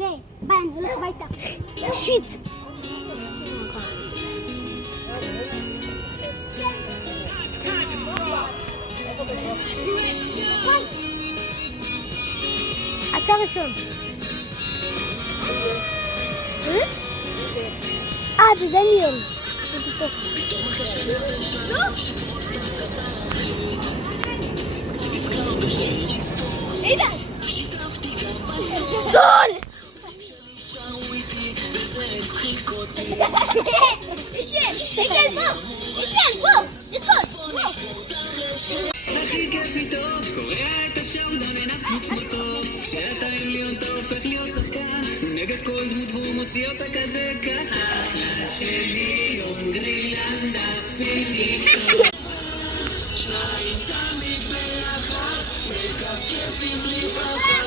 וביי, אני הולך הביתה. שיט! אתה ראשון. זה דניאל. עידן! גול! הכי כיף איתו, קורע את השעודון, אין אף דמות כמותו. כשאתה עם ליאון אתה הופך להיות שחקן, הוא נגד כל דמות והוא מוציא אותה כזה ככה. אחלה שלי, יום גרילנדה פיניטו. שניים תמיד ביחד, מכפכפים לי בחד.